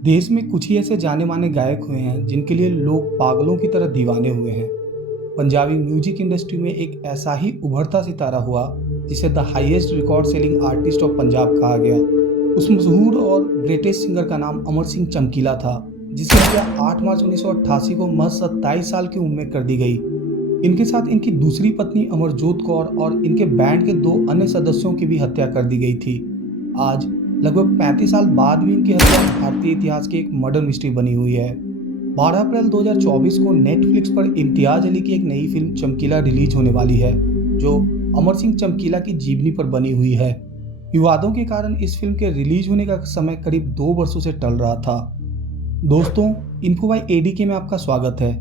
देश में कुछ ही ऐसे जाने माने गायक हुए हैं जिनके लिए लोग पागलों की तरह दीवाने हुए हैं। पंजाबी म्यूजिक इंडस्ट्री में एक ऐसा ही उभरता सितारा हुआ जिसे the highest record selling artist of Punjab कहा गया। उस मशहूर और ग्रेटेस्ट सिंगर का नाम अमर सिंह चमकीला था, जिसकी हत्या 8 मार्च 1988 को महज 27 साल की उम्र में कर दी गई। इनके साथ इनकी दूसरी पत्नी अमरजोत कौर और इनके बैंड के 2 अन्य सदस्यों की भी हत्या कर दी गई थी। आज लगभग 35 साल बाद भी इनकी हत्या भारतीय इतिहास की एक मर्डर मिस्ट्री बनी हुई है। 12 अप्रैल 2024 को नेटफ्लिक्स पर इम्तियाज अली की एक नई फिल्म चमकीला रिलीज होने वाली है, जो अमर सिंह चमकीला की जीवनी पर बनी हुई है। विवादों के कारण इस फिल्म के रिलीज होने का समय करीब 2 वर्षों से टल रहा था। दोस्तों, इन्फो बाय एडीके में आपका स्वागत है।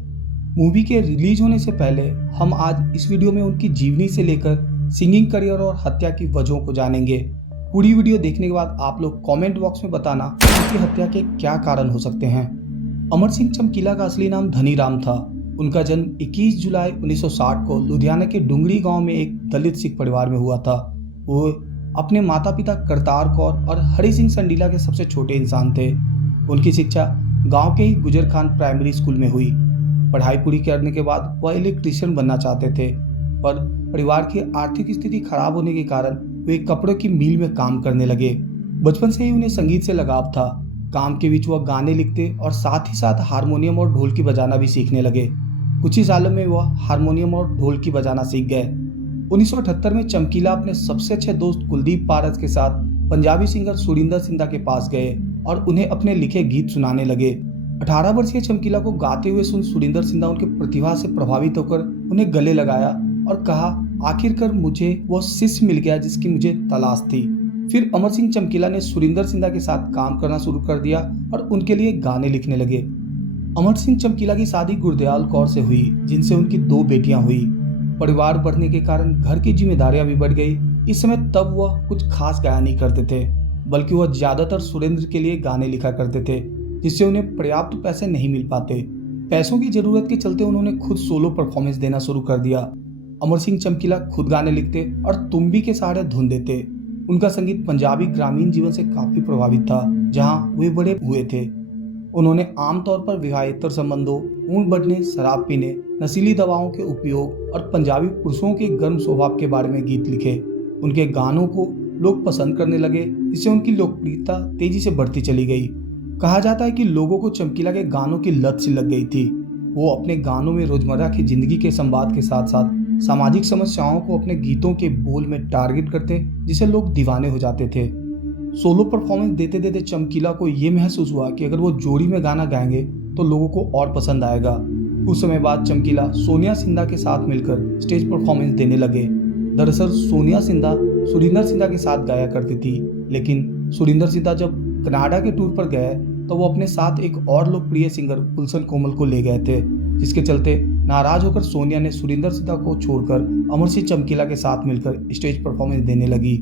मूवी के रिलीज होने से पहले हम आज इस वीडियो में उनकी जीवनी से लेकर सिंगिंग करियर और हत्या की वजहों को जानेंगे। पूरी वीडियो देखने के बाद आप लोग कमेंट बॉक्स में बताना उनकी हत्या के क्या कारण हो सकते हैं। अमर सिंह चमकीला का असली नाम धनीराम था। उनका जन्म 21 जुलाई 1960 को लुधियाना के डुंगरी गांव में एक दलित सिख परिवार में हुआ था। वो अपने माता पिता करतार कौर और हरि सिंह संडीला के सबसे छोटे इंसान थे। उनकी शिक्षा गांव के ही गुजर खान प्राइमरी स्कूल में हुई। पढ़ाई पूरी करने के बाद वह इलेक्ट्रीशियन बनना चाहते थे, पर परिवार की आर्थिक स्थिति खराब होने के कारण वे कपड़ों की मिल में काम करने लगे। बचपन से ही उन्हें संगीत से लगाव था। काम के बीच वह गाने लिखते और साथ ही साथ हारमोनियम और ढोलकी बजाना भी सीखने लगे। कुछ ही सालों में वह हारमोनियम और ढोलकी बजाना सीख गए। 1978 में चमकीला अपने सबसे अच्छे दोस्त कुलदीप पारस के साथ पंजाबी सिंगर सुरिंदर सिंधा के पास गए और उन्हें अपने लिखे गीत सुनाने लगे। 18 वर्षीय चमकीला को गाते हुए सुन सुरिंदर सिंधा उनके प्रतिभा से प्रभावित होकर उन्हें गले लगाया और कहा, आखिरकार मुझे वो शिष्य मिल गया जिसकी मुझे तलाश थी। फिर अमर सिंह चमकीला ने सुरिंदर सिंधा के साथ काम करना शुरू कर दिया और उनके लिए गाने लिखने लगे। अमर सिंह चमकीला की शादी गुरदयाल कौर से हुई, जिनसे उनकी 2 बेटियां हुई। परिवार बढ़ने के कारण घर की जिम्मेदारियां भी बढ़ गई। इस समय तब वह कुछ खास गाया नहीं करते थे, बल्कि वह ज्यादातर सुरेंद्र के लिए गाने लिखा करते थे, जिससे उन्हें पर्याप्त पैसे नहीं मिल पाते। पैसों की जरूरत के चलते उन्होंने खुद सोलो परफॉर्मेंस देना शुरू कर दिया। अमर सिंह चमकीला खुद गाने लिखते और तुम्बी के सहारे धुन देते। उनका संगीत पंजाबी ग्रामीण जीवन से काफी प्रभावित था, जहां वे बड़े हुए थे। उन्होंने आमतौर पर विवाहेतर संबंधों, ऊंट बढ़ने, शराब पीने, नशीली दवाओं के उपयोग और पंजाबी पुरुषों के गर्म स्वभाव के बारे में गीत लिखे। उनके गानों को लोग पसंद करने लगे, जिससे उनकी लोकप्रियता तेजी से बढ़ती चली गई। कहा जाता है कि लोगों को चमकीला के गानों की लत सी लग गई थी। वो अपने गानों में रोजमर्रा की जिंदगी के संवाद के साथ साथ सामाजिक समस्याओं को अपने गीतों के बोल में टारगेट करते, जिसे लोग दीवाने हो जाते थे। सोलो परफॉर्मेंस देते देते चमकीला को ये महसूस हुआ कि अगर वो जोड़ी में गाना गाएंगे तो लोगों को और पसंद आएगा। कुछ समय बाद चमकीला सोनिया सिंधा के साथ मिलकर स्टेज परफॉर्मेंस देने लगे। दरअसल सोनिया सिंधा सुरिंदर सिंधा के साथ गाया करती थी, लेकिन सुरिंदर सिंधा जब कनाडा के टूर पर गए तो वो अपने साथ एक और लोकप्रिय सिंगर गुलशन कोमल को ले गए थे, जिसके चलते नाराज होकर सोनिया ने सुरिंदर सिंधा को छोड़कर अमर सिंह चमकीला के साथ मिलकर स्टेज परफॉर्मेंस देने लगी।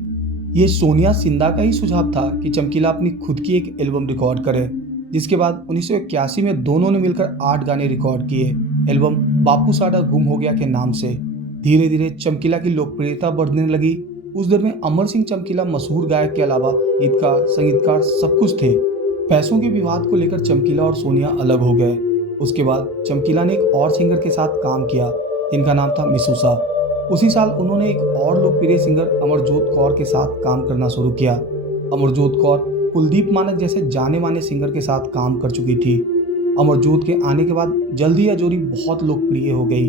ये सोनिया सिंधा का ही सुझाव था कि चमकीला अपनी खुद की एक एल्बम रिकॉर्ड करे, जिसके बाद 1981 में दोनों ने मिलकर 8 गाने रिकॉर्ड किए। एल्बम बापू साडा गुम हो गया के नाम से। धीरे धीरे चमकीला की लोकप्रियता बढ़ने लगी। उस दौर में अमर सिंह चमकीला मशहूर गायक के अलावा गीतकार, संगीतकार सब कुछ थे। पैसों के विवाद को लेकर चमकीला और सोनिया अलग हो गए। उसके बाद चमकीला ने एक और सिंगर के साथ काम किया, जिनका नाम था मिसूसा। उसी साल उन्होंने एक और लोकप्रिय सिंगर अमरजोत कौर के साथ काम करना शुरू किया। अमरजोत कौर कुलदीप मानक जैसे जाने माने सिंगर के साथ काम कर चुकी थी। अमरजोत के आने के बाद जल्दी यह जोड़ी बहुत लोकप्रिय हो गई।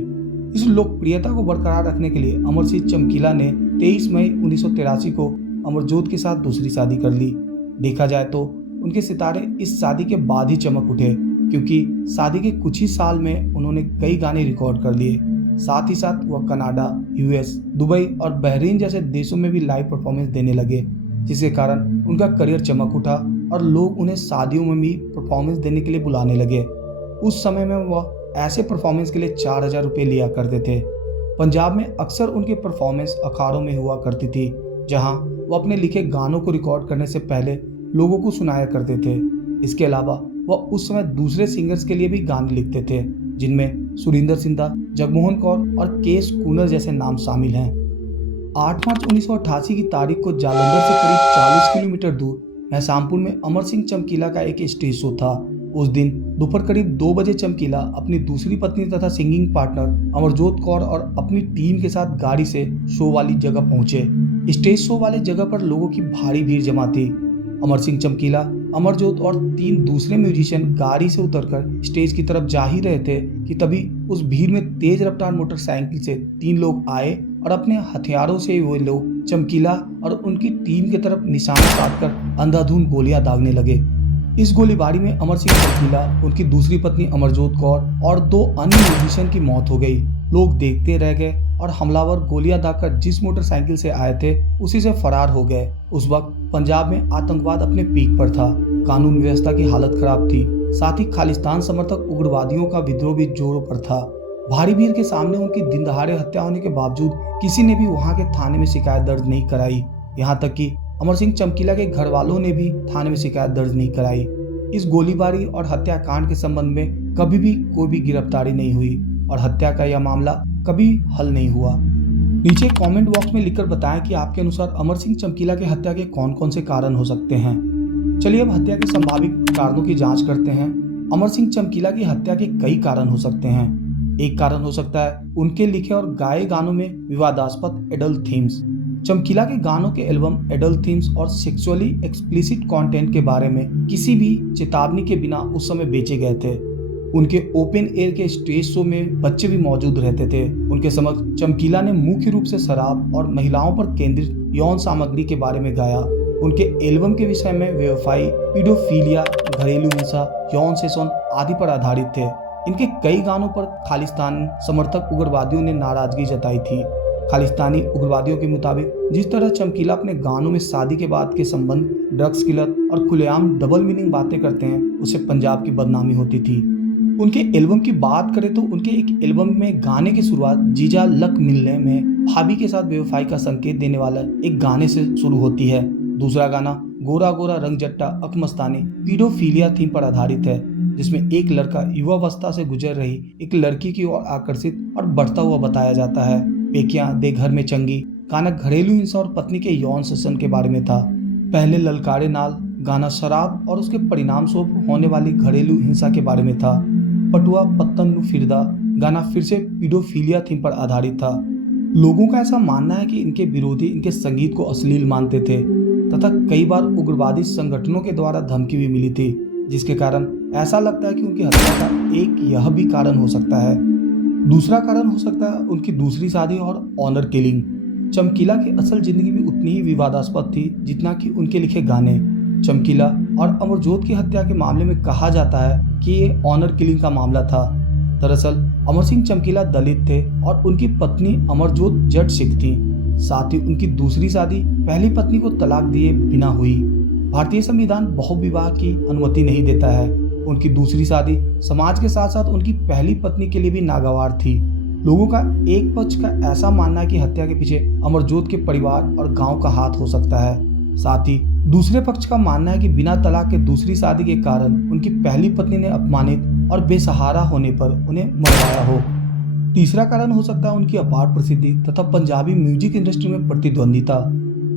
इस लोकप्रियता को बरकरार रखने के लिए अमर सिंह चमकीला ने 23 मई 1983 को अमरजोत के साथ दूसरी शादी कर ली। देखा जाए तो उनके सितारे इस शादी के बाद ही चमक उठे, क्योंकि शादी के कुछ ही साल में उन्होंने कई गाने रिकॉर्ड कर लिए। साथ ही साथ वह कनाडा, यूएस, दुबई और बहरीन जैसे देशों में भी लाइव परफॉर्मेंस देने लगे, जिसके कारण उनका करियर चमक उठा और लोग उन्हें शादियों में भी परफॉर्मेंस देने के लिए बुलाने लगे। उस समय में वह ऐसे परफॉर्मेंस के लिए 4000 रुपये लिया करते थे। पंजाब में अक्सर उनके परफॉर्मेंस अखाड़ों में हुआ करती थी, जहां वो अपने लिखे गानों को रिकॉर्ड करने से पहले लोगों को सुनाया करते थे। इसके अलावा वह उस समय दूसरे सिंगर्स के लिए भी गाने लिखते थे, जिनमें सुरिंदर सिंधा, जगमोहन कौर और केएस कूनर जैसे नाम शामिल हैं। 8 मार्च 1988 की तारीख को जालंधर से करीब 40 किलोमीटर दूर महसामपुर में अमर सिंह चमकीला का एक स्टेज शो था। उस दिन दोपहर करीब 2 बजे चमकीला अपनी दूसरी पत्नी तथा सिंगिंग पार्टनर अमरजोत कौर और अपनी टीम के साथ गाड़ी से शो वाली जगह पहुंचे। स्टेज शो वाली जगह पर लोगों की भारी भीड़ जमा थी। अमर सिंह चमकीला, अमरजोत और 3 दूसरे म्यूजिशियन गाड़ी से उतरकर स्टेज की तरफ जा ही रहे थे कि तभी उस भीड़ में तेज रफ्तार मोटरसाइकिल से 3 लोग आए और अपने हथियारों से वो लोग चमकीला और उनकी टीम की तरफ निशाना साधकर अंधाधुंध गोलियां दागने लगे। इस गोलीबारी में अमर सिंह चमकीला, उनकी दूसरी पत्नी अमरजोत कौर और 2 अन्य म्यूजिशियन की मौत हो गई। लोग देखते रह गए और हमलावर गोलियां दागकर जिस मोटरसाइकिल से आए थे उसी से फरार हो गए। उस वक्त पंजाब में आतंकवाद अपने पीक पर था। कानून व्यवस्था की हालत खराब थी। साथ ही खालिस्तान समर्थक उग्रवादियों का विद्रोह भी जोरों पर था। भारी भीड़ के सामने उनकी दिन दहाड़े हत्या होने के बावजूद किसी ने भी वहां के थाने में शिकायत दर्ज नहीं कराई। यहाँ तक कि अमर सिंह चमकीला के घर वालों ने भी थाने में शिकायत दर्ज नहीं कराई। इस गोलीबारी और हत्याकांड के संबंध में कभी भी कोई भी गिरफ्तारी नहीं हुई और हत्या का यह मामला कभी हल नहीं हुआ। नीचे कमेंट बॉक्स में लिखकर बताएं कि आपके अनुसार अमर सिंह चमकीला की हत्या के कौन कौन से कारण हो सकते हैं। चलिए अब हत्या के संभावित कारणों की जांच करते हैं। अमर सिंह चमकीला की हत्या के कई कारण हो सकते हैं। एक कारण हो सकता है उनके लिखे और गाए गानों में विवादास्पद एडल्ट थीम्स। चमकीला के गानों के एल्बम एडल्ट थीम्स और सेक्सुअली एक्सप्लिसिट कंटेंट के बारे में किसी भी चेतावनी के बिना उस समय बेचे गए थे। उनके ओपन एयर के स्टेज शो में बच्चे भी मौजूद रहते थे। उनके समक्ष चमकीला ने मुख्य रूप से शराब और महिलाओं पर केंद्रित यौन सामग्री के बारे में गाया। उनके एल्बम के विषय में बेवफाई, पीडोफीलिया, घरेलू हिंसा, यौन शोषण आदि पर आधारित थे। इनके कई गानों पर खालिस्तान समर्थक उग्रवादियों ने नाराजगी जताई थी। खालिस्तानी उग्रवादियों के मुताबिक जिस तरह चमकीला अपने गानों में शादी के बाद के संबंध, ड्रग्स की लत और खुलेआम डबल मीनिंग बातें करते हैं, उससे पंजाब की बदनामी होती थी। उनके एल्बम की बात करें तो उनके एक एल्बम में गाने की शुरुआत जीजा लक मिलने में भाभी के साथ बेवफाई का संकेत देने वाला एक गाने से शुरू होती है। दूसरा गाना गोरा गोरा रंग जट्टा अकमस्तानी पीडोफीलिया थीम पर आधारित है, जिसमें एक लड़का युवावस्था से गुजर रही एक लड़की की ओर आकर्षित और बढ़ता हुआ बताया जाता है। पेकियां दे घर में चंगी गाना घरेलू हिंसा और पत्नी के यौन शोषण के बारे में था। पहले ललकारे नाल गाना शराब और उसके परिणाम स्वरूप होने वाली घरेलू हिंसा के बारे में था। पटुआ पत्तन नु फिरदा गाना फिर से पीडोफीलिया थीम पर आधारित था। लोगों का ऐसा मानना है कि इनके विरोधी इनके संगीत को अश्लील मानते थे तथा कई बार उग्रवादी संगठनों के द्वारा धमकी भी मिली थी, जिसके कारण ऐसा लगता है कि उनकी हत्या का एक यह भी कारण हो सकता है। दूसरा कारण हो सकता है उनकी दूसरी शादी और ऑनर किलिंग। चमकीला की असल जिंदगी भी उतनी ही विवादास्पद थी जितना कि उनके लिखे गाने। चमकीला और अमरजोत की हत्या के मामले में कहा जाता है कि ये ऑनर किलिंग का मामला था। दरअसल अमर सिंह चमकीला दलित थे और उनकी पत्नी अमरजोत जट सिख थी। साथ ही उनकी दूसरी शादी पहली पत्नी को तलाक दिए बिना हुई। भारतीय संविधान बहुविवाह की अनुमति नहीं देता है। उनकी दूसरी शादी समाज के साथ साथ उनकी पहली पत्नी के लिए भी नागवार थी। लोगों का एक पक्ष का ऐसा मानना है कि हत्या के पीछे अमरजोत के परिवार और गांव का हाथ हो सकता है। साथ ही दूसरे पक्ष का मानना है कि बिना तलाक के दूसरी शादी के कारण उनकी पहली पत्नी ने अपमानित और बेसहारा होने पर उन्हें मरवाया हो। तीसरा कारण हो सकता है उनकी अपार प्रसिद्धि तथा पंजाबी म्यूजिक इंडस्ट्री में प्रतिद्वंदिता।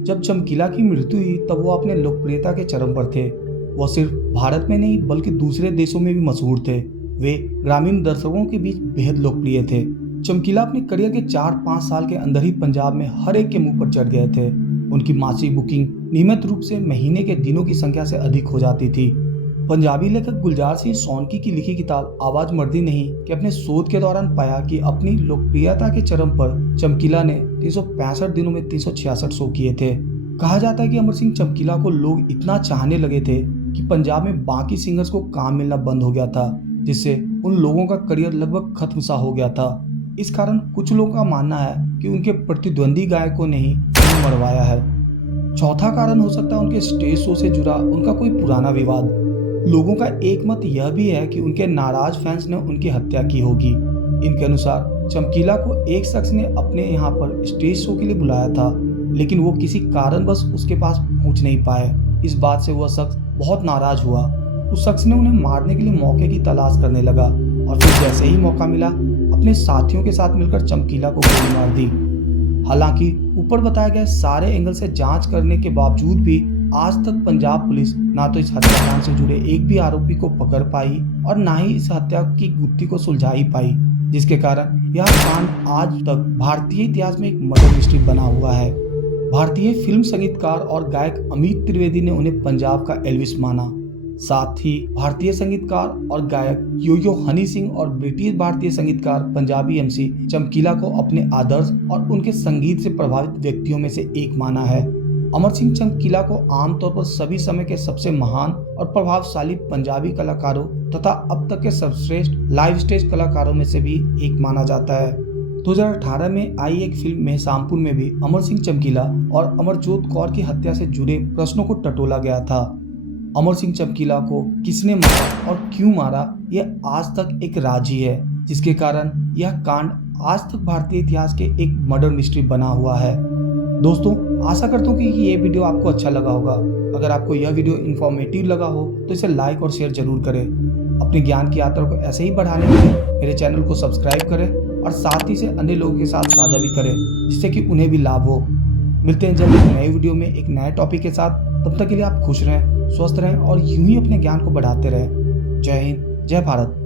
जब चमकीला की मृत्यु हुई तब वो अपने लोकप्रियता के चरम पर थे। वह सिर्फ भारत में नहीं बल्कि दूसरे देशों में भी मशहूर थे। वे ग्रामीण दर्शकों के बीच बेहद लोकप्रिय थे। चमकीला अपने करियर के 4-5 साल के अंदर ही पंजाब में हर एक के मुंह पर चढ़ गए थे। उनकी मासिक बुकिंग नियमित रूप से महीने के दिनों की संख्या से अधिक हो जाती थी। पंजाबी लेखक गुलजार सिंह सोनकी की लिखी किताब आवाज मर्दी नहीं कि अपने शोध के दौरान पाया कि अपनी लोकप्रियता के चरम पर चमकीला ने 365 दिनों में 366 शो किए थे। कहा जाता है कि अमर सिंह चमकीला को लोग इतना चाहने लगे थे कि पंजाब में बाकी सिंगर्स को काम मिलना बंद हो गया था, जिससे उन लोगों का करियर लगभग खत्म सा हो गया था। इस कारण कुछ लोगों का मानना है कि उनके प्रतिद्वंदी गायकों ने ही उन्हें मरवाया है। चौथा कारण हो सकता है उनके स्टेज शो से जुड़ा उनका कोई पुराना विवाद। लोगों का एक मत यह भी है कि उनके नाराज फैंस ने उनकी हत्या की होगी। इनके अनुसार चमकीला को एक शख्स ने अपने यहाँ पर स्टेज शो के लिए बुलाया था, लेकिन वो किसी कारणवश उसके पास पहुंच नहीं पाए। इस बात से वह शख्स बहुत नाराज हुआ। उस शख्स ने उन्हें मारने के लिए मौके की तलाश करने लगा और फिर जैसे ही मौका मिला अपने साथियों के साथ मिलकर चमकीला को गोली मार दी। हालांकि ऊपर बताए गए सारे एंगल से जांच करने के बावजूद भी आज तक पंजाब पुलिस ना तो इस हत्याकांड से जुड़े एक भी आरोपी को पकड़ पाई और ना ही इस हत्या की गुत्थी को सुलझा ही पाई, जिसके कारण यह कांड आज तक भारतीय इतिहास में एक मर्डर मिस्ट्री बना हुआ है। भारतीय फिल्म संगीतकार और गायक अमित त्रिवेदी ने उन्हें पंजाब का एल्विस माना। साथ ही भारतीय संगीतकार और गायक यो हनी सिंह और ब्रिटिश भारतीय संगीतकार पंजाबी एमसी चमकीला को अपने आदर्श और उनके संगीत से प्रभावित व्यक्तियों में से एक माना है। अमर सिंह चमकीला को आमतौर पर सभी समय के सबसे महान और प्रभावशाली पंजाबी कलाकारों तथा अब तक के सर्वश्रेष्ठ लाइव स्टेज कलाकारों में से भी एक माना जाता है। 2018 में आई एक फिल्म मेहसामपुर में भी अमर सिंह चमकीला और अमरजोत कौर की हत्या से जुड़े प्रश्नों को टटोला गया था। अमर सिंह चमकीला को किसने मारा और क्यों मारा, यह आज तक एक राज ही है, जिसके कारण यह कांड आज तक भारतीय इतिहास के एक मर्डर मिस्ट्री बना हुआ है। दोस्तों, आशा करता हूँ कि ये वीडियो आपको अच्छा लगा होगा। अगर आपको यह वीडियो इन्फॉर्मेटिव लगा हो तो इसे लाइक और शेयर जरूर करें। अपनी ज्ञान की यात्रा को ऐसे ही बढ़ाने के लिए मेरे चैनल को सब्सक्राइब करें और साथ ही से अन्य लोगों के साथ साझा भी करें, जिससे कि उन्हें भी लाभ हो। मिलते हैं जल्द एक नए वीडियो में एक नए टॉपिक के साथ। तब तक के लिए आप खुश रहें, स्वस्थ रहें और यूं ही अपने ज्ञान को बढ़ाते रहें। जय हिंद, जय भारत।